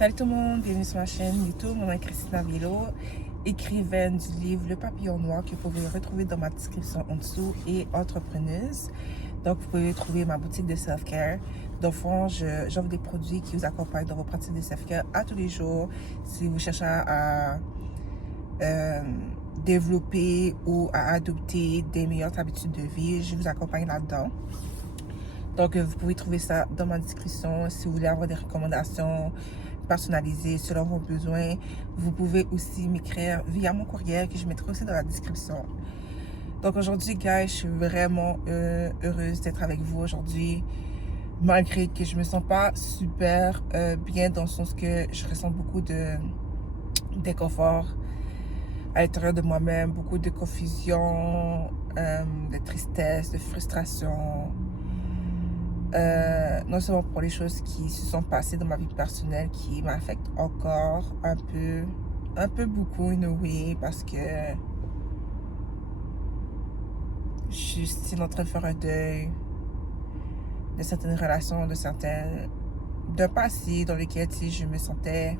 Salut tout le monde, bienvenue sur ma chaîne YouTube. Mon nom est Christina Velo, écrivaine du livre Le Papillon Noir que vous pouvez retrouver dans ma description en dessous et entrepreneuse. Donc vous pouvez trouver ma boutique de self-care. Dans le fond, j'offre des produits qui vous accompagnent dans vos pratiques de self-care à tous les jours. Si vous cherchez à développer ou à adopter des meilleures habitudes de vie, je vous accompagne là-dedans. Donc vous pouvez trouver ça dans ma description. Si vous voulez avoir des recommandations personnalisées selon vos besoins, vous pouvez aussi m'écrire via mon courriel que je mettrai aussi dans la description. Donc aujourd'hui, guys, je suis vraiment heureuse d'être avec vous aujourd'hui, malgré que je me sens pas super bien, dans le sens que je ressens beaucoup d'inconfort à l'intérieur de moi-même, beaucoup de confusion, de tristesse, de frustration. Non seulement pour les choses qui se sont passées dans ma vie personnelle, qui m'affectent encore un peu beaucoup, in a way, parce que je suis en train de faire un deuil de certaines relations, d'un passé dans lequel, tu sais, je me sentais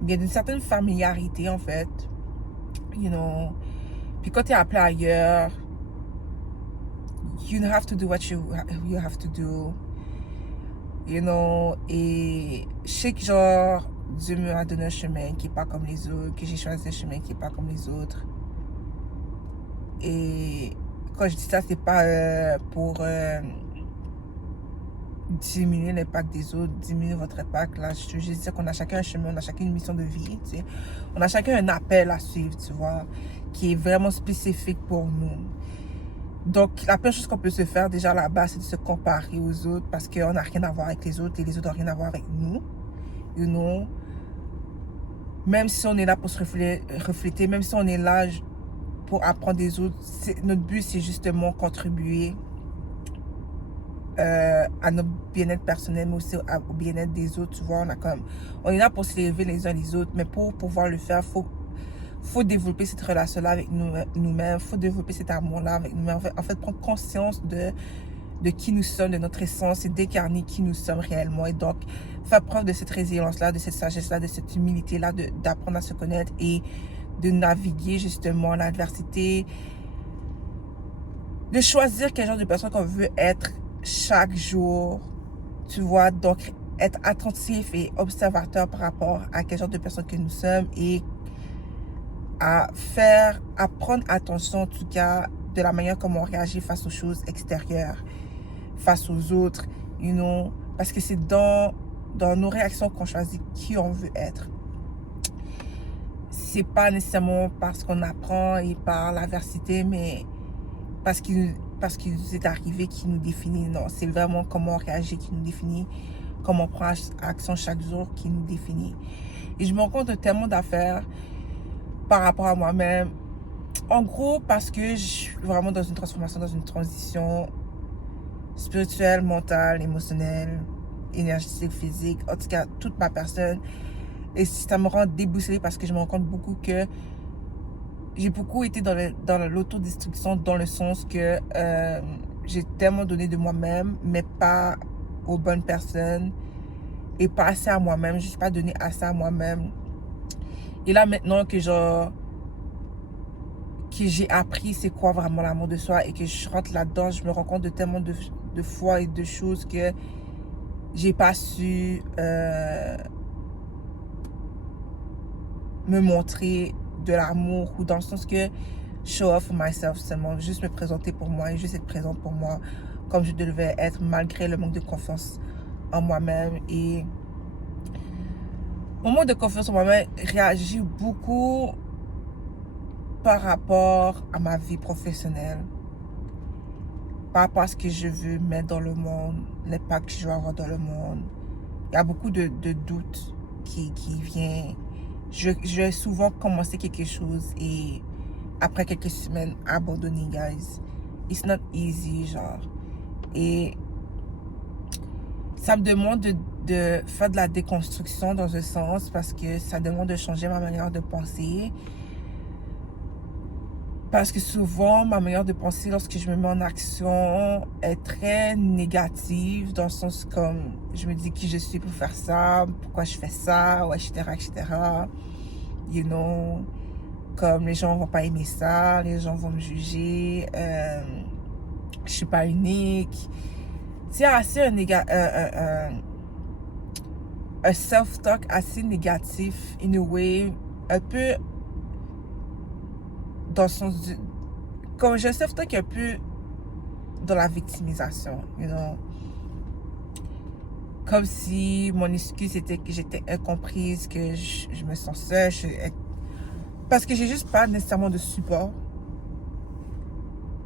bien, d'une certaine familiarité, en fait, you know. Puis quand tu es appelé ailleurs, you have to do what you have to do, you know. Et je sais que genre Dieu m'a donné un chemin qui est pas comme les autres, que j'ai choisi un chemin qui est pas comme les autres. Et quand je dis ça, c'est pas pour diminuer l'impact des autres, diminuer votre impact. Là, je veux juste dire qu'on a chacun un chemin, on a chacun une mission de vie, tu sais. On a chacun un appel à suivre, tu vois, qui est vraiment spécifique pour nous. Donc, la première chose qu'on peut se faire déjà là-bas, c'est de se comparer aux autres, parce qu'on n'a rien à voir avec les autres et les autres n'ont rien à voir avec nous. You know? Même si on est là pour se refléter, même si on est là pour apprendre des autres, notre but, c'est justement contribuer à notre bien-être personnel, mais aussi au bien-être des autres. Tu vois, on est là pour s'élever les uns les autres, mais pour pouvoir le faire, faut développer cette relation-là avec nous-mêmes, faut développer cet amour-là avec nous-mêmes. En fait, prendre conscience de qui nous sommes, de notre essence, et d'incarner qui nous sommes réellement. Et donc, faire preuve de cette résilience-là, de cette sagesse-là, de cette humilité-là, d'apprendre à se connaître et de naviguer justement l'adversité, de choisir quel genre de personne qu'on veut être chaque jour, tu vois. Donc, être attentif et observateur par rapport à quel genre de personne que nous sommes, et à prendre attention en tout cas de la manière comment on réagit face aux choses extérieures, face aux autres, you know, parce que c'est dans nos réactions qu'on choisit qui on veut être. C'est pas nécessairement parce qu'on apprend et par l'adversité, mais parce qu'il nous est arrivé qui nous définit. Non, c'est vraiment comment on réagit qui nous définit, comment on prend action chaque jour qui nous définit. Et je me rends compte de tellement d'affaires par rapport à moi-même. En gros, parce que je suis vraiment dans une transformation, dans une transition spirituelle, mentale, émotionnelle, énergétique, physique, en tout cas, toute ma personne. Et ça me rend déboussolée parce que je me rends compte beaucoup que j'ai beaucoup été dans l'autodestruction, dans le sens que j'ai tellement donné de moi-même, mais pas aux bonnes personnes et pas assez à moi-même. Je ne suis pas donné assez à moi-même. Et là, maintenant que j'ai appris c'est quoi vraiment l'amour de soi et que je rentre là-dedans, je me rends compte de tellement de fois et de choses que j'ai pas su me montrer de l'amour, ou dans le sens que show off for myself seulement, juste me présenter pour moi et juste être présente pour moi comme je devais être, malgré le manque de confiance en moi-même. Et mon manque de confiance en moi-même réagit beaucoup par rapport à ma vie professionnelle, par rapport à ce que je veux mettre dans le monde, l'impact que je veux avoir dans le monde. Il y a beaucoup de doutes qui viennent. Je vais souvent commencer quelque chose et après quelques semaines abandonner, guys. It's not easy, genre. Et ça me demande de faire de la déconstruction dans un sens, parce que ça demande de changer ma manière de penser, Parce que souvent, ma manière de penser lorsque je me mets en action est très négative, dans le sens comme je me dis qui je suis pour faire ça, pourquoi je fais ça, ou etc., etc. You know, comme les gens vont pas aimer ça, les gens vont me juger, je suis pas unique. C'est assez un self-talk assez négatif, in a way, un peu dans le sens du... Comme j'ai un self-talk un peu dans la victimisation, you know. Comme si mon excuse était que j'étais incomprise, que je me sens seule, parce que j'ai juste pas nécessairement de support.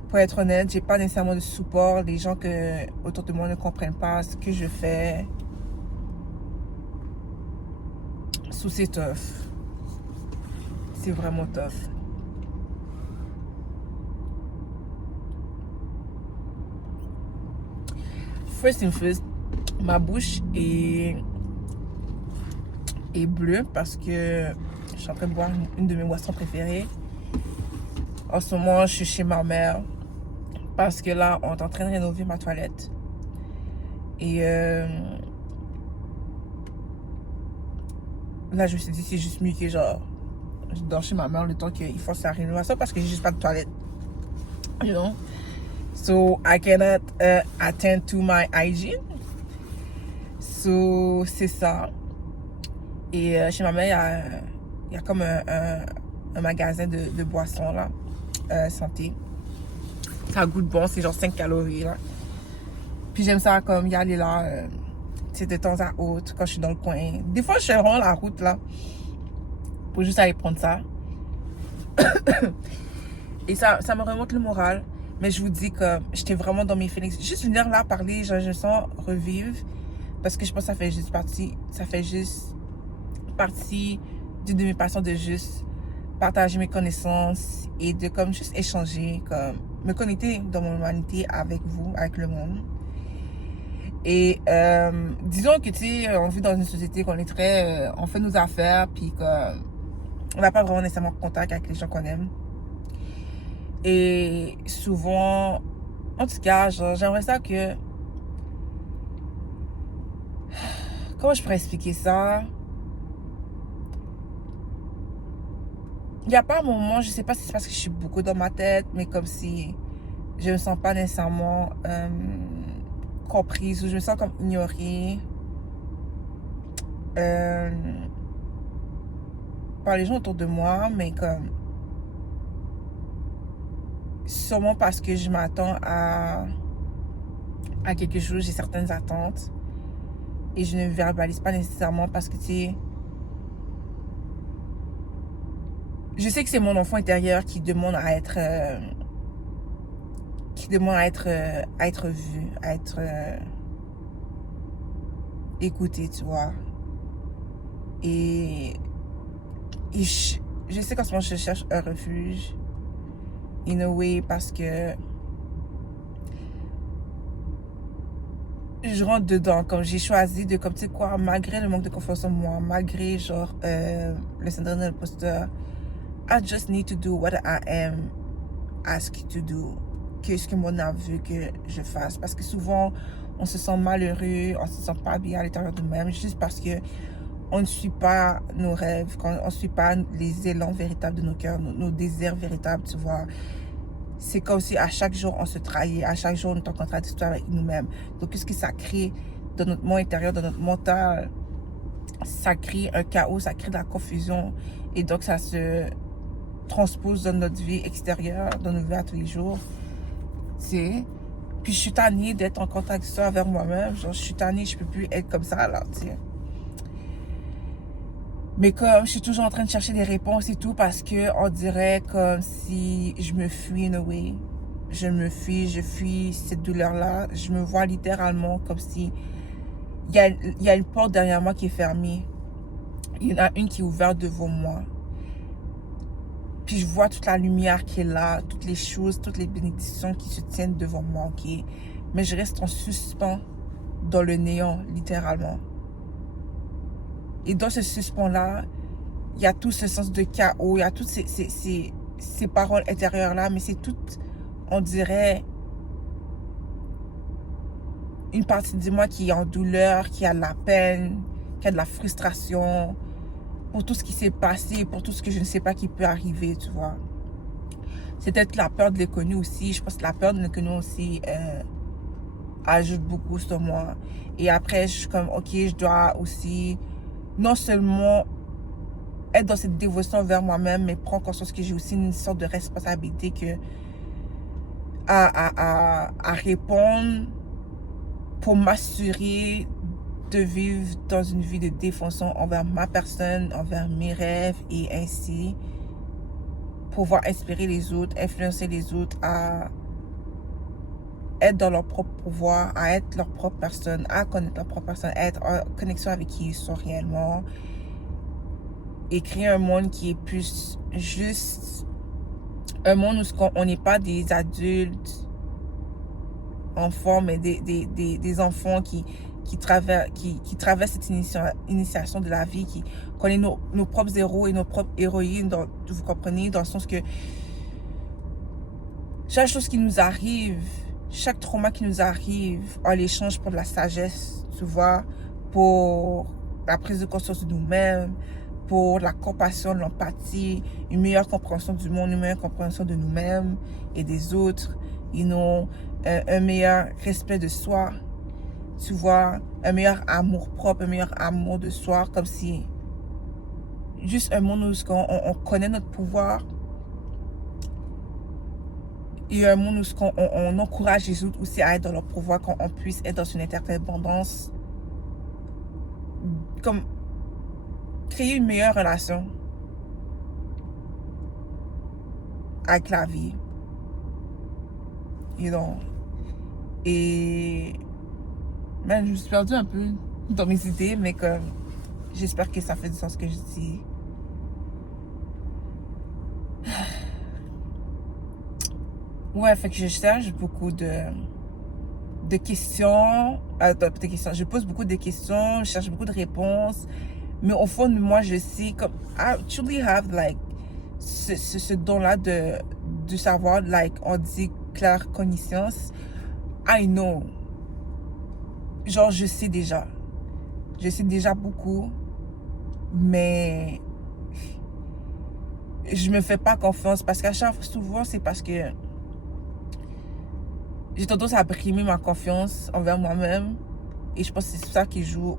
Pour être honnête, j'ai pas nécessairement de support. Les gens autour de moi ne comprennent pas ce que je fais. So, c'est tough. C'est vraiment tough. First thing first, ma bouche est bleue parce que je suis en train de boire une de mes boissons préférées. En ce moment, je suis chez ma mère parce que là, on est en train de rénover ma toilette. Et là, je me suis dit, c'est juste mieux que genre, je dors chez ma mère le temps qu'il fasse la rénovation parce que j'ai juste pas de toilette. You know? So, I cannot attend to my hygiene. So, c'est ça. Et chez ma mère, il y a comme un magasin de boissons, là, santé. Ça goûte bon, c'est genre 5 calories, là. Puis j'aime ça comme y aller là, tu sais, de temps à autre, quand je suis dans le coin. Des fois, je fais vraiment la route, là, pour juste aller prendre ça. Et ça me remonte le moral. Mais je vous dis que j'étais vraiment dans mes feelings. Juste venir là parler, genre, je me sens revivre. Parce que je pense que ça fait juste partie d'une de mes passions, de juste partager mes connaissances et de comme juste échanger, comme me connecter dans mon humanité avec vous, avec le monde. Et disons que tu sais, on vit dans une société qu'on est très, on fait nos affaires, puis on n'a pas vraiment nécessairement contact avec les gens qu'on aime. Et souvent, en tout cas, j'aimerais ça que... Comment je pourrais expliquer ça? Il n'y a pas un moment, je sais pas si c'est parce que je suis beaucoup dans ma tête, mais comme si je me sens pas nécessairement comprise, ou je me sens comme ignorée par les gens autour de moi, mais comme sûrement parce que je m'attends à quelque chose, j'ai certaines attentes et je ne verbalise pas nécessairement parce que tu sais, je sais que c'est mon enfant intérieur qui demande à être vu, à être écouté, tu vois. Et je sais qu'en ce moment je cherche un refuge, in a way, parce que je rentre dedans, comme j'ai choisi de, comme tu sais quoi, malgré le manque de confiance en moi, malgré genre le syndrome de l'imposteur, I just need to do what I am asked to do. Qu'est-ce que mon âme veut que je fasse. Parce que souvent, on se sent malheureux, on se sent pas bien à l'intérieur de nous-mêmes, juste parce que on ne suit pas nos rêves, on ne suit pas les élans véritables de nos cœurs, nos désirs véritables, tu vois. C'est comme si à chaque jour, on se trahit, à chaque jour, on est en contradiction avec nous-mêmes. Donc, qu'est-ce que ça crée dans notre monde intérieur, dans notre mental? Ça crée un chaos, ça crée de la confusion. Et donc, ça se transpose dans notre vie extérieure, dans nos vies à tous les jours. Tu sais? Puis, je suis tannée d'être en contradiction avec moi-même. Genre, je suis tannée, je peux plus être comme ça, là, tu sais. Mais comme je suis toujours en train de chercher des réponses et tout, parce que on dirait comme si je me fuis in a way. Je fuis cette douleur-là. Je me vois littéralement comme si il y a une porte derrière moi qui est fermée. Il y en a une qui est ouverte devant moi. Puis je vois toute la lumière qui est là, toutes les choses, toutes les bénédictions qui se tiennent devant moi, ok? Mais je reste en suspens dans le néant, littéralement. Et dans ce suspens-là, il y a tout ce sens de chaos, il y a toutes ces ces paroles intérieures-là, mais c'est tout, on dirait, une partie de moi qui est en douleur, qui a de la peine, qui a de la frustration pour tout ce qui s'est passé, pour tout ce que je ne sais pas qui peut arriver, tu vois. C'est peut-être la peur de l'inconnu aussi. Je pense que la peur de l'inconnu aussi ajoute beaucoup sur moi. Et après, je suis comme, ok, je dois aussi non seulement être dans cette dévotion vers moi-même, mais prendre conscience que j'ai aussi une sorte de responsabilité que à répondre pour m'assurer de vivre dans une vie de dévotion envers ma personne, envers mes rêves, et ainsi pouvoir inspirer les autres, influencer les autres à être dans leur propre pouvoir, à être leur propre personne, à connaître leur propre personne, à être en connexion avec qui ils sont réellement, et créer un monde qui est plus juste, un monde où on n'est pas des adultes enfants, mais des enfants qui traversent cette initiation de la vie, qui connaissent nos propres héros et nos propres héroïnes, vous comprenez, dans le sens que chaque chose qui nous arrive, chaque trauma qui nous arrive, on l'échange pour de la sagesse, tu vois, pour la prise de conscience de nous-mêmes, pour la compassion, l'empathie, une meilleure compréhension du monde, une meilleure compréhension de nous-mêmes et des autres, un meilleur respect de soi, tu vois, un meilleur amour propre, un meilleur amour de soi, comme si juste un monde où on connaît notre pouvoir, et un monde où on encourage les autres aussi à être dans leur pouvoir, qu'on puisse être dans une interdépendance, comme créer une meilleure relation avec la vie, you know. Et ben, je me suis perdue un peu dans mes idées, mais comme j'espère que ça fait du sens ce que je dis. Ouais, fait que je cherche beaucoup de questions. De questions. Je pose beaucoup de questions, je cherche beaucoup de réponses. Mais au fond de moi, je sais comme I truly have like ce don-là de savoir, like on dit claire connaissance. I know. Genre, je sais déjà. Je sais déjà beaucoup. Mais je me fais pas confiance parce qu'à chaque fois, souvent, c'est parce que j'ai tendance à brimer ma confiance envers moi-même. Et je pense que c'est ça qui joue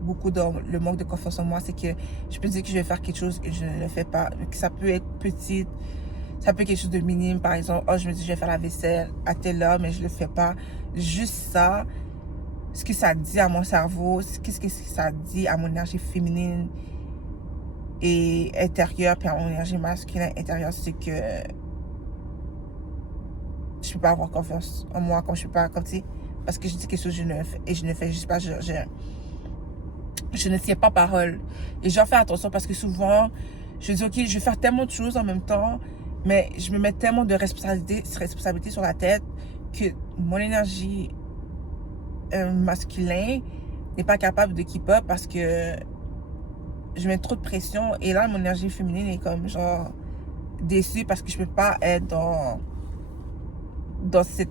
beaucoup dans le manque de confiance en moi. C'est que je peux dire que je vais faire quelque chose et je ne le fais pas. Que ça peut être petit, ça peut être quelque chose de minime. Par exemple, oh, je me dis je vais faire la vaisselle à telle heure, mais je ne le fais pas. Juste ça, ce que ça dit à mon cerveau, qu'est-ce que ça dit à mon énergie féminine et intérieure, puis à mon énergie masculine intérieure, c'est que je peux pas avoir confiance en moi, comme je peux pas, comme tu sais, parce que je dis quelque chose et je ne fais juste pas, je ne tiens pas parole. Et je dois faire attention parce que souvent, je dis, ok, je vais faire tellement de choses en même temps, mais je me mets tellement de responsabilité sur la tête que mon énergie masculine n'est pas capable de keep up parce que je mets trop de pression. Et là, mon énergie féminine est comme genre déçue parce que je peux pas être dans cette...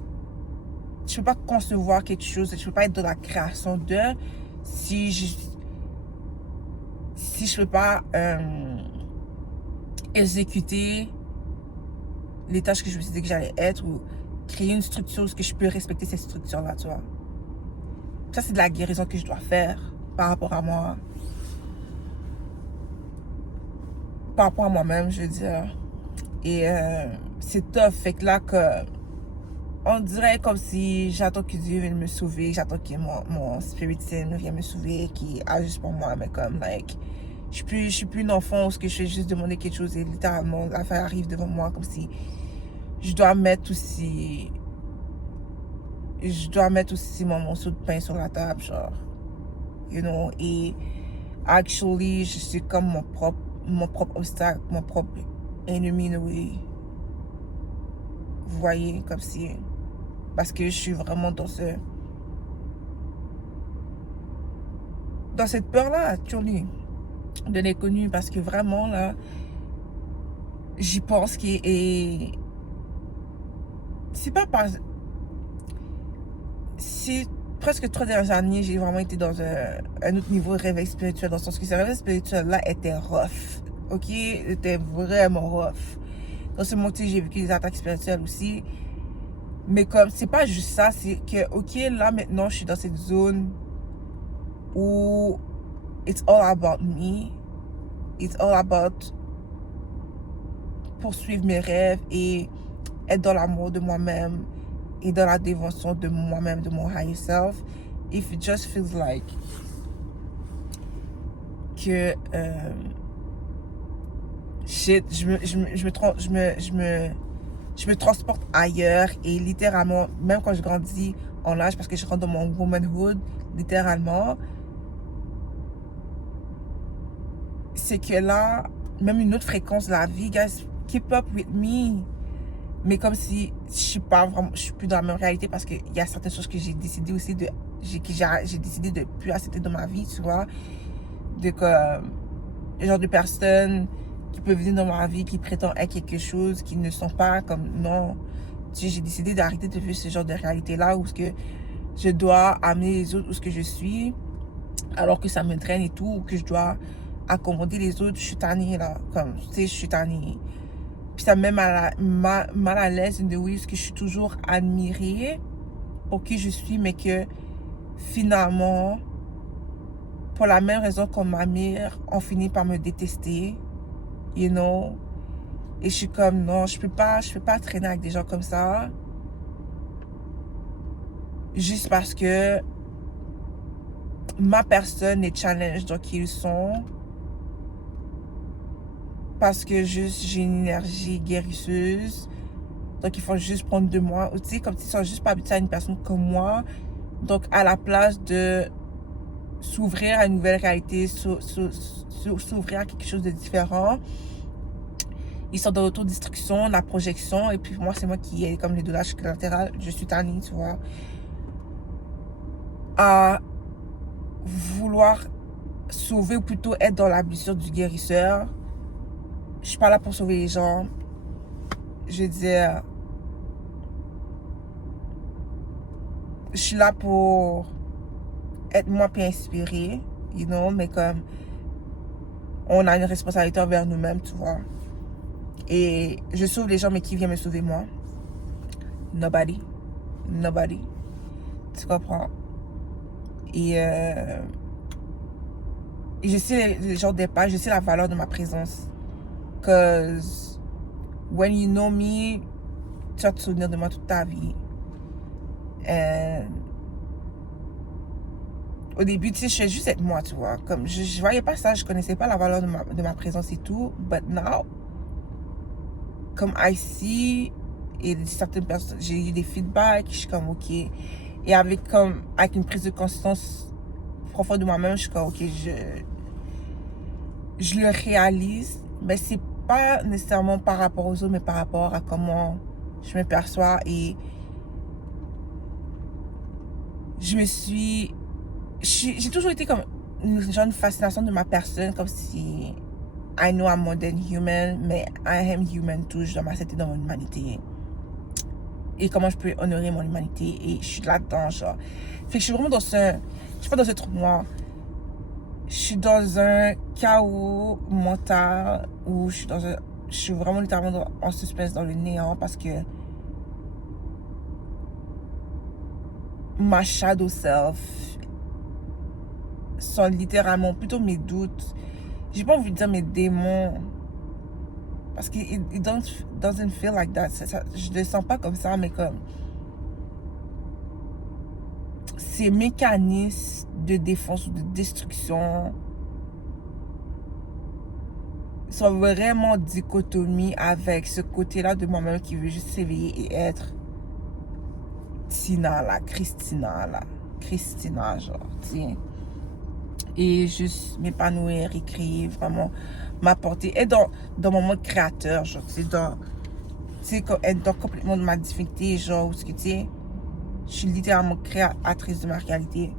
Je peux pas concevoir quelque chose, je peux pas être dans la création de si je peux pas exécuter les tâches que je me suis dit que j'allais être, ou créer une structure où que je peux respecter cette structure-là, tu vois. Ça, c'est de la guérison que je dois faire par rapport à moi. Par rapport à moi-même, je veux dire. Et c'est tough. Fait que là, on dirait comme si j'attends que Dieu vienne me sauver, j'attends que mon spirit team vienne me sauver, qui agisse pour moi, mais comme, like, je suis plus une enfant où je fais juste demander quelque chose et littéralement l'affaire arrive devant moi, comme si je dois mettre aussi mon morceau de pain sur la table, genre, you know. Et actually, je suis comme mon propre obstacle, mon propre ennemi, oui. Vous voyez, comme si, parce que je suis vraiment dans cette peur-là, actually, de l'inconnu, parce que vraiment, là, j'y pense et c'est pas par... C'est presque 3 dernières années, j'ai vraiment été dans un autre niveau de réveil spirituel, dans le sens que ce réveil spirituel-là était rough, ok? Était vraiment rough. Dans ce moment, j'ai vécu des attaques spirituelles aussi. Mais comme, c'est pas juste ça, c'est que, ok, là, maintenant, je suis dans cette zone où it's all about me. It's all about poursuivre mes rêves et être dans l'amour de moi-même et dans la dévotion de moi-même, de mon higher self. If it just feels like que shit, je me transporte ailleurs et littéralement, même quand je grandis en âge, parce que je rentre dans mon womanhood, littéralement, c'est que là, même une autre fréquence de la vie, guys, keep up with me. Mais comme si je suis pas vraiment, je suis plus dans la même réalité parce qu'il y a certaines choses que j'ai décidé aussi de, j'ai décidé de plus accepter dans ma vie, tu vois. De comme, le genre de personnes qui peuvent venir dans ma vie, qui prétendent être quelque chose, qui ne sont pas comme, non. Tu sais, j'ai décidé d'arrêter de vivre ce genre de réalité-là où ce que je dois amener les autres où ce que je suis, alors que ça me draine et tout, ou que je dois accommoder les autres. Je suis tannée, là. Comme, tu sais, je suis tannée. Puis ça me met mal à l'aise de oui, parce que je suis toujours admirée pour qui je suis, mais que finalement, pour la même raison qu'on m'admire, on finit par me détester, you know. Et je suis comme, non, je peux pas traîner avec des gens comme ça. Juste parce que ma personne est challenge dans qui ils sont. Parce que juste j'ai une énergie guérisseuse. Donc il faut juste prendre de moi. Tu sais, comme ils sont juste pas habitués à une personne comme moi. Donc à la place de s'ouvrir à une nouvelle réalité, s'ouvrir à quelque chose de différent, ils sont dans l'autodestruction, la projection. Et puis moi, c'est moi qui ai comme les dommages collatéraux. Je suis tannée, tu vois. À vouloir sauver ou plutôt être dans la blessure du guérisseur. Je suis pas là pour sauver les gens. Je veux dire, je suis là pour être moi puis inspirée, you know, mais comme on a une responsabilité envers nous-mêmes, tu vois. Et je sauve les gens, mais qui vient me sauver moi? Nobody. Nobody. Tu comprends? Et je sais les gens dépassent, je sais la valeur de ma présence. Cause when you know me, tu vas te souvenir de moi toute ta vie. And au début, tu sais, je fais juste être moi, tu vois. Comme je voyais pas ça, je connaissais pas la valeur de ma présence et tout. But now, comme I see, et certaines personnes, j'ai eu des feedbacks, je suis comme ok. Et avec une prise de conscience profonde de moi-même, je suis comme ok, je le réalise, mais c'est pas nécessairement par rapport aux autres, mais par rapport à comment je me perçois. Et j'ai toujours été comme une genre de fascination de ma personne, comme si I know I'm more than human, mais I am human too, je dois m'accepter dans mon humanité. Et comment je peux honorer mon humanité, et je suis là-dedans, genre. Fait que je suis vraiment je suis pas dans ce trou noir. Je suis dans un chaos mental où je suis vraiment littéralement en suspense dans le néant parce que ma shadow self sont littéralement plutôt mes doutes. J'ai pas envie de dire mes démons parce que it doesn't feel like that. Je le sens pas comme ça, mais comme ces mécanismes de défense ou de destruction sont vraiment dichotomie avec ce côté-là de moi-même qui veut juste s'éveiller et être Christina, genre, tiens. Et juste m'épanouir, écrire, vraiment m'apporter, être dans mon mode créateur, genre, tu sais, être dans complètement de ma difficulté, genre, où ce que tu sais, je suis littéralement créatrice de ma réalité.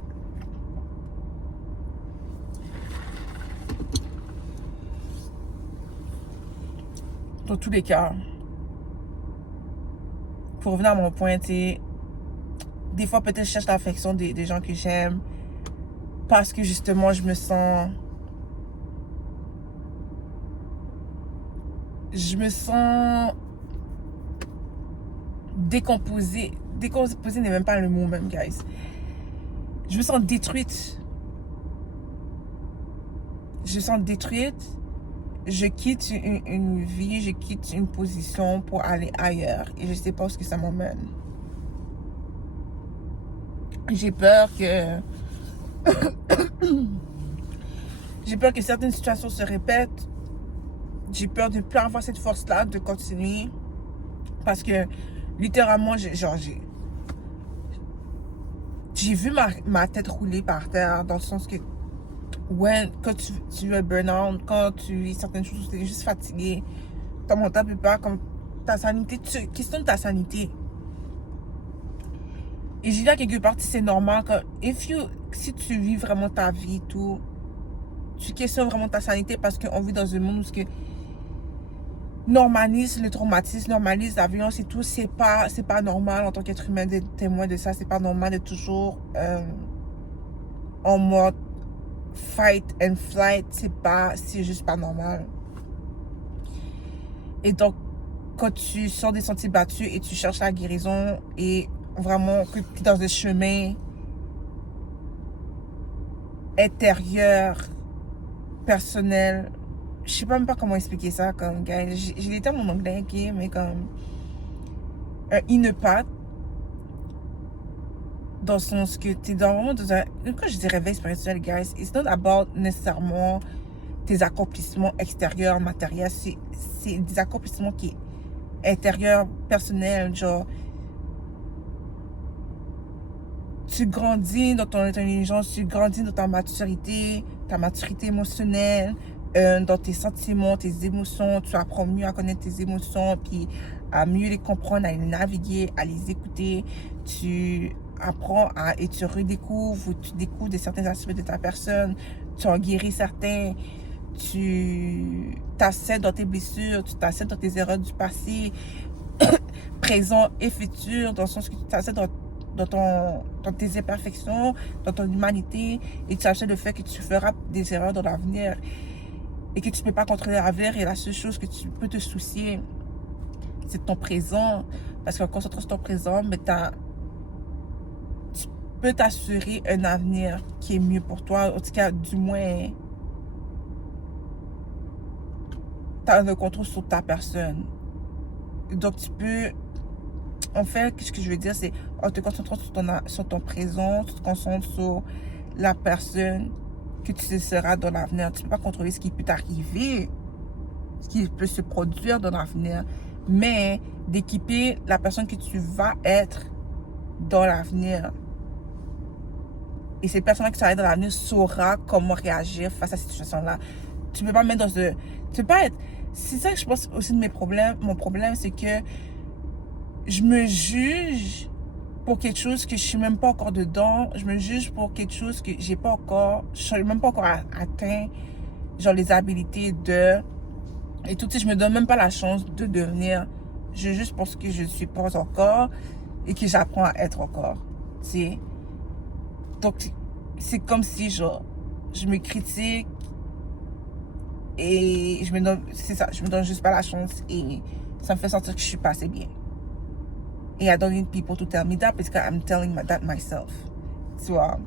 dans tous les cas, pour revenir à mon point, tu sais, des fois peut-être je cherche l'affection des gens que j'aime parce que justement je me sens décomposée. Décomposée n'est même pas le mot même, guys. Je me sens détruite. Je me sens détruite. Je quitte une vie, je quitte une position pour aller ailleurs. Et je ne sais pas où ce que ça m'emmène. J'ai peur que... j'ai peur que certaines situations se répètent. J'ai peur de ne plus avoir cette force-là, de continuer. Parce que, littéralement, j'ai vu ma tête rouler par terre, dans le sens que quand tu es burn-out, quand tu vis certaines choses, tu es juste fatigué, ton mental peut pas, comme ta sanité, tu questionnes ta sanité. Et j'ai dit à quelque part, c'est normal, si tu vis vraiment ta vie, tout, tu questionnes vraiment ta sanité parce qu'on vit dans un monde où normalise le traumatisme, normalise la violence et tout, c'est pas normal en tant qu'être humain d'être témoin de ça, c'est pas normal d'être toujours en mode fight and flight, c'est juste pas normal. Et donc, quand tu sors des sentiers battus et tu cherches la guérison et vraiment que tu es dans un chemin intérieur, personnel, je sais même pas comment expliquer ça, comme, gars, j'ai des termes en anglais, ok, mais comme un inner path, dans le sens que tu es vraiment dans un, quand je dis réveil spirituel, guys, it's not about nécessairement tes accomplissements extérieurs, matériels, c'est des accomplissements qui est intérieur, personnel, genre, tu grandis dans ton intelligence, tu grandis dans ta maturité émotionnelle, dans tes sentiments, tes émotions, tu apprends mieux à connaître tes émotions, puis à mieux les comprendre, à les naviguer, à les écouter, tu apprends et tu redécouvres, ou tu découvres de certains aspects de ta personne, tu en guéris certains, tu t'assèdes dans tes blessures, tu t'assèdes dans tes erreurs du passé, présent et futur, dans le sens que tu t'assèdes dans tes imperfections, dans ton humanité, et tu achètes le fait que tu feras des erreurs dans l'avenir et que tu ne peux pas contrôler l'avenir, et la seule chose que tu peux te soucier, c'est ton présent, parce qu'en concentrant sur ton présent, mais tu peux t'assurer un avenir qui est mieux pour toi, en tout cas, du moins, tu as le contrôle sur ta personne. Donc, tu peux... En fait, ce que je veux dire, c'est en te concentrant sur ton présent, tu te concentres sur la personne que tu seras dans l'avenir. Tu ne peux pas contrôler ce qui peut t'arriver, ce qui peut se produire dans l'avenir, mais d'équiper la personne que tu vas être dans l'avenir. Et cette personne que tu vas être dans l'avenir saura comment réagir face à cette situation-là. Tu ne peux pas mettre dans tu peux pas être... C'est ça que je pense aussi de mes problèmes. Mon problème, c'est que je me juge pour quelque chose que je suis même pas encore dedans. Je me juge pour quelque chose que je suis même pas encore atteint, genre les habilités de, et tout, tu sais, je me donne même pas la chance de devenir. Je juste pense que je suis pas encore et que j'apprends à être encore, tu sais. Donc, c'est comme si, genre, je me critique et je me donne juste pas la chance, et ça me fait sentir que je suis pas assez bien. Et I don't need people to tell me that, because I'm telling that myself. Tu vois.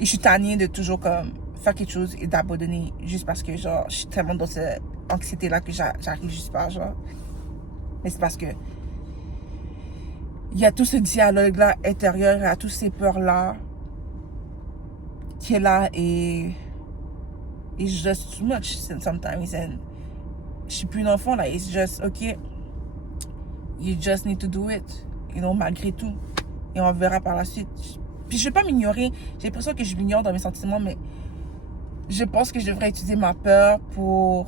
Et je suis tannée de toujours comme faire quelque chose et d'abandonner juste parce que, genre, je suis tellement dans cette anxiété-là que j'arrive juste pas, genre. Mais c'est parce que il y a tout ce dialogue-là intérieur, il y a toutes ces peurs-là qui est là, et it's just too much sometimes. And je suis plus une enfant, là. It's just, okay, you just need to do it, you know, malgré tout. Et on verra par la suite. Puis je ne vais pas m'ignorer. J'ai l'impression que je m'ignore dans mes sentiments, mais je pense que je devrais utiliser ma peur pour...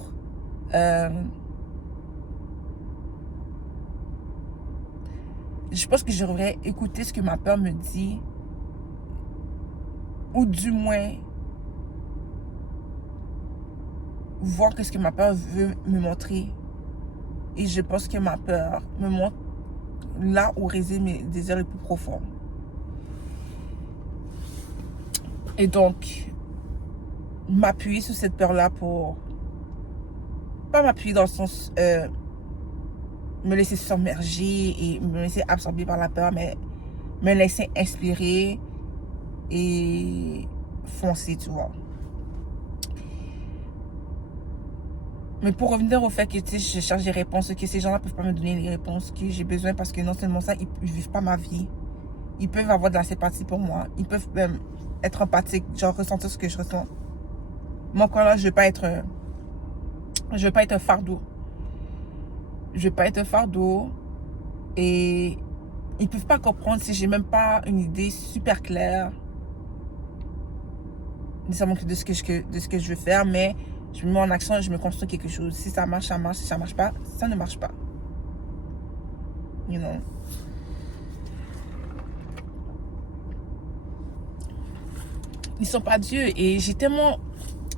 je pense que je devrais écouter ce que ma peur me dit. Ou du moins, voir ce que ma peur veut me montrer. Et je pense que ma peur me montre là où résident mes désirs les plus profonds. Et donc, m'appuyer sur cette peur-là pour... Pas m'appuyer dans le sens... me laisser submerger et me laisser absorber par la peur, mais me laisser inspirer et foncer, tu vois. Mais pour revenir au fait que, tu sais, je cherche des réponses, que ces gens-là peuvent pas me donner les réponses que j'ai besoin parce que non seulement ça, ils vivent pas ma vie. Ils peuvent avoir de la sympathie pour moi. Ils peuvent même être empathiques, genre ressentir ce que je ressens. Moi, encore là, je veux pas être un fardeau. Je veux pas être un fardeau. Et ils peuvent pas comprendre si j'ai même pas une idée super claire nécessairement de ce que je veux faire, mais je me mets en action et je me construis quelque chose. Si ça marche, ça marche. Si ça marche pas, ça ne marche pas. You know? Ils sont pas Dieu. Et j'ai tellement...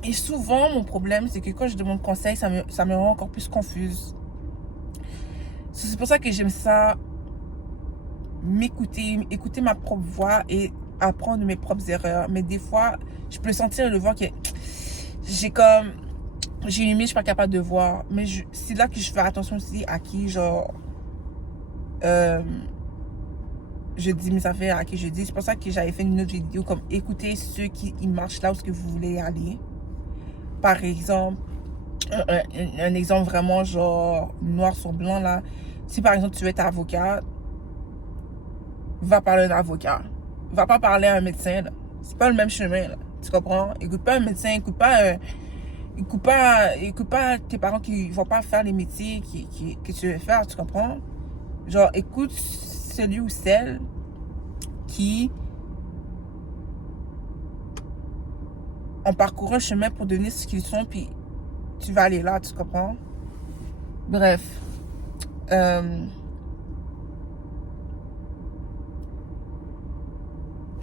Et souvent, mon problème, c'est que quand je demande conseil, ça me rend encore plus confuse. C'est pour ça que j'aime ça, écouter ma propre voix et apprendre de mes propres erreurs. Mais des fois, je peux sentir et le voir que j'ai une limite, je suis pas capable de voir. Mais c'est là que je fais attention aussi à qui, genre, je dis mes affaires, à qui je dis. C'est pour ça que j'avais fait une autre vidéo comme écouter ceux qui marchent là où vous voulez aller. Par exemple, un exemple vraiment genre noir sur blanc là. Si par exemple tu veux être avocat, va parler à un avocat. Va pas parler à un médecin là. C'est pas le même chemin là. Tu comprends? Écoute pas un médecin, écoute pas tes parents qui vont pas faire les métiers que tu veux faire, tu comprends? Genre écoute celui ou celle qui ont parcouru un chemin pour devenir ce qu'ils sont, puis tu vas aller là, tu comprends? Bref.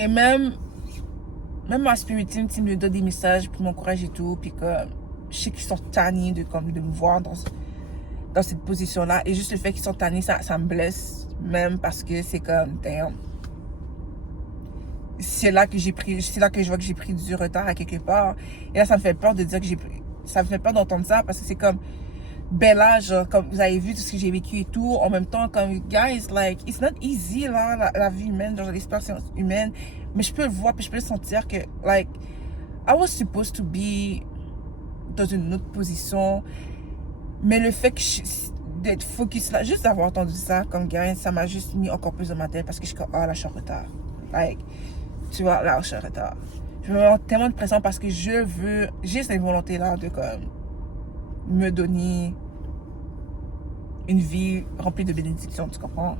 Et même ma spirit team me donne des messages, puis m'encourage et tout, puis que je sais qu'ils sont tannés de me voir dans cette position-là. Et juste le fait qu'ils sont tannés, ça me blesse, même parce que c'est comme, damn. C'est là que je vois que j'ai pris du retard à quelque part. Et là, ça me fait peur de dire que ça me fait peur d'entendre ça parce que c'est comme, ben là, genre, comme vous avez vu tout ce que j'ai vécu et tout, en même temps, comme, guys, like, it's not easy, là, la vie humaine, genre, l'expérience humaine. Mais je peux le voir, puis je peux le sentir que, like, I was supposed to be dans une autre position. Mais le fait que d'être focus là, juste d'avoir entendu ça, comme, guys, ça m'a juste mis encore plus dans ma tête parce que je suis comme, oh là, je suis en retard. Like, tu vois, là, je suis en retard. Je me mets tellement de pression parce que j'ai cette volonté-là de, comme, me donner une vie remplie de bénédictions, tu comprends?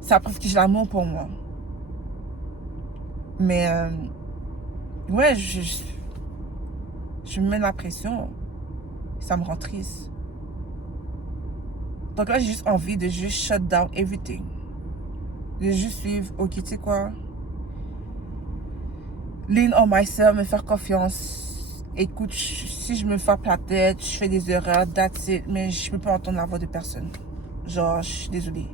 Ça prouve que j'ai l'amour pour moi. Mais, ouais, je me mets la pression. Ça me rend triste. Donc là, j'ai juste envie de juste shut down everything. De juste suivre, ok, tu sais quoi? Lean on myself, me faire confiance. Écoute, si je me frappe la tête, je fais des erreurs, that's it. Mais je peux pas entendre la voix de personne. Genre, je suis désolée.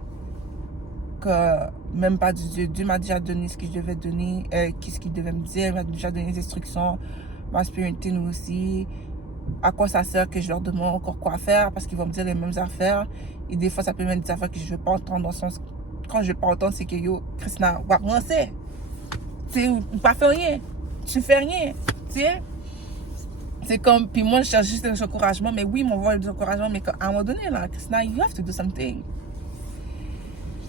Que même pas Dieu. Dieu m'a déjà donné ce que je devais donner, qu'est-ce qu'il devait me dire. Il m'a déjà donné des instructions. Ma spiritualité, nous aussi. À quoi ça sert que je leur demande encore quoi faire parce qu'ils vont me dire les mêmes affaires. Et des fois, ça peut même des affaires que je ne veux pas entendre. Dans le sens, quand je ne veux pas entendre, c'est que yo, Christina, moi c'est. Tu sais, pas fait rien. Tu fais rien. Tu sais. C'est comme, puis moi, je cherche juste des encouragements. Mais oui, mon voix des encouragements. Mais à un moment donné, là, Christina, you have to do something.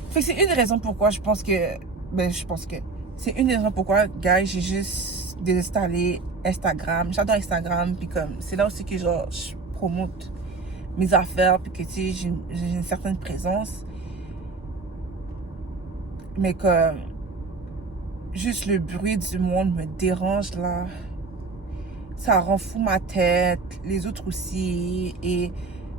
Fait que c'est une des raisons pourquoi je pense que. C'est une des raisons pourquoi, guys, j'ai juste désinstallé Instagram. J'adore Instagram. Puis comme, c'est là aussi que genre, je promote mes affaires. Puis que, tu sais, j'ai une certaine présence. Mais comme, juste le bruit du monde me dérange, là. Ça rend fou ma tête. Les autres aussi. Et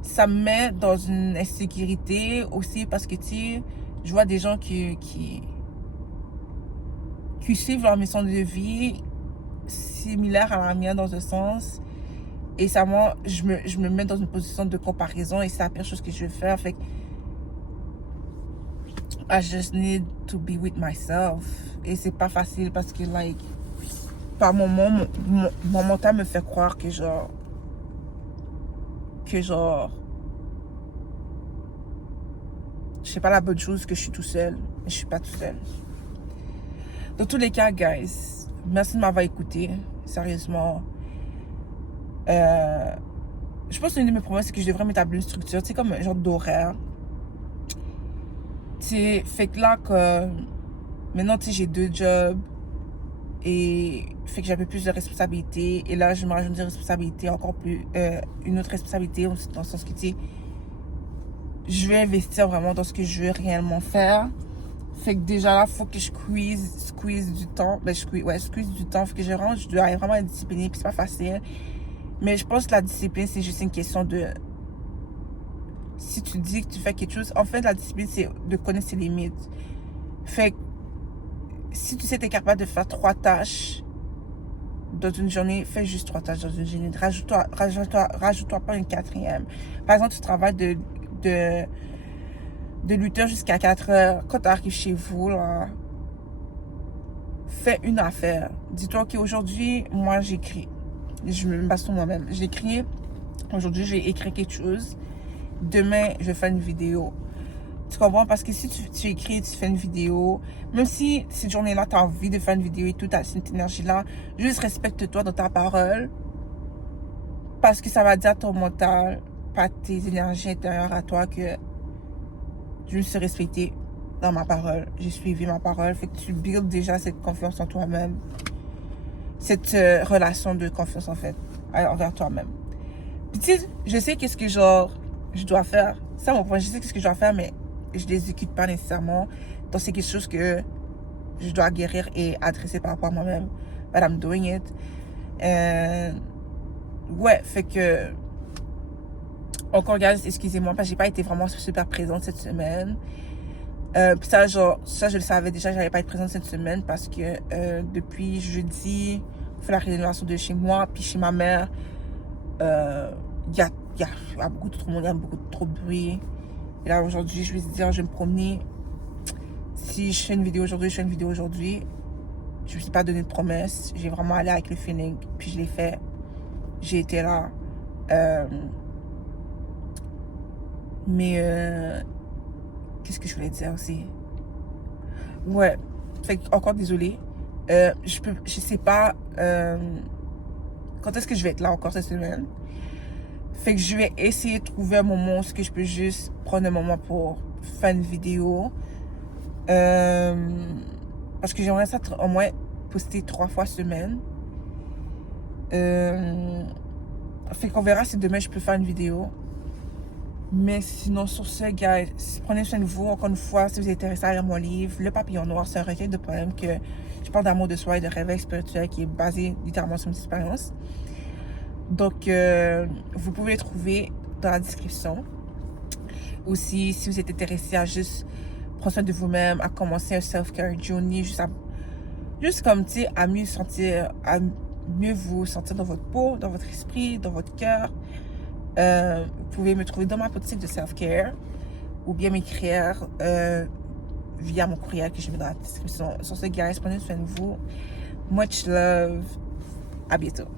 ça me met dans une insécurité aussi parce que, tu sais, je vois des gens qui suivent leur mission de vie similaire à la mienne dans un sens. Et ça, moi, je me mets dans une position de comparaison et c'est la pire chose que je vais faire. Fait que I just need to be with myself. Et c'est pas facile parce que, like, par moment, mon mental me fait croire que genre, je sais pas la bonne chose, que je suis tout seul. Mais je suis pas tout seul. Dans tous les cas, guys, merci de m'avoir écouté. Sérieusement. Je pense qu'une de mes promesses, c'est que je devrais m'établir une structure. Tu sais, comme un genre d'horaire. Tu sais, fait que là, que maintenant, tu sais, j'ai 2 jobs. Et fait que j'avais plus de responsabilités. Et là, je me rajoute des responsabilités encore plus. Une autre responsabilité, dans le sens que, tu sais, je vais investir vraiment dans ce que je veux réellement faire. Fait que déjà là, il faut que je squeeze du temps. Ben, squeeze du temps. Fait que je dois vraiment être disciplinée. Puis c'est pas facile. Mais je pense que la discipline, c'est juste une question de... Si tu dis que tu fais quelque chose... En fait, la discipline, c'est de connaître ses limites. Fait que si tu sais que tu es capable de faire 3 tâches dans une journée, fais juste 3 tâches dans une journée. Rajoute-toi pas une 4e. Par exemple, tu travailles de 8h jusqu'à 4h. Quand tu arrives chez vous, là, fais une affaire. Dis-toi qu'aujourd'hui, moi, j'écris. Je me base sur moi-même. J'écris. Aujourd'hui, j'ai écrit quelque chose. Demain, je vais faire une vidéo. Tu comprends? Parce que si tu écris, tu fais une vidéo, même si cette journée-là, tu as envie de faire une vidéo et tout, tu as cette énergie-là, juste respecte-toi dans ta parole. Parce que ça va dire à ton mental, pas tes énergies intérieures à toi, que je me suis respectée dans ma parole. J'ai suivi ma parole. Fait que tu builds déjà cette confiance en toi-même. Cette relation de confiance, en fait, envers toi-même. Puis tu sais, je sais qu'est-ce que genre, je dois faire. C'est mon point. Je sais qu'est-ce que je dois faire, mais je ne l'exécute pas nécessairement. Donc c'est quelque chose que je dois guérir et adresser par rapport à moi-même. But I'm doing it. And... ouais, fait que... encore, guys, excusez-moi, parce que j'ai pas été vraiment super présente cette semaine. Puis ça, genre, ça, je le savais déjà, j'allais pas être présente cette semaine parce que depuis jeudi, on fait la rénovation de chez moi, puis chez ma mère, il y a beaucoup trop de monde, il y a beaucoup trop de bruit. Et là, aujourd'hui, je vais se dire, je vais me promener. Si je fais une vidéo aujourd'hui, je fais une vidéo aujourd'hui. Je ne me suis pas donné de promesse. J'ai vraiment allé avec le feeling, puis je l'ai fait. J'ai été là. Mais qu'est-ce que je voulais dire aussi? Ouais. Fait que, encore désolée. Je sais pas quand est-ce que je vais être là encore cette semaine. Fait que je vais essayer de trouver un moment où je peux juste prendre un moment pour faire une vidéo. Parce que j'aimerais ça au moins poster 3 fois semaine. Fait qu'on verra si demain je peux faire une vidéo. Mais sinon, sur ce, guys, prenez soin de vous. Encore une fois, si vous êtes intéressé à lire mon livre, Le Papillon Noir, c'est un recueil de poèmes que je parle d'amour de soi et de réveil spirituel qui est basé littéralement sur une expérience. Donc, vous pouvez les trouver dans la description. Aussi, si vous êtes intéressé à juste prendre soin de vous-même, à commencer un self-care journey, juste comme, tu sais, à mieux vous sentir dans votre peau, dans votre esprit, dans votre cœur. Vous pouvez me trouver dans ma boutique de self-care ou bien m'écrire via mon courriel que je mets dans la description. Sur ce, guys, prenez soin de vous. Much love. À bientôt.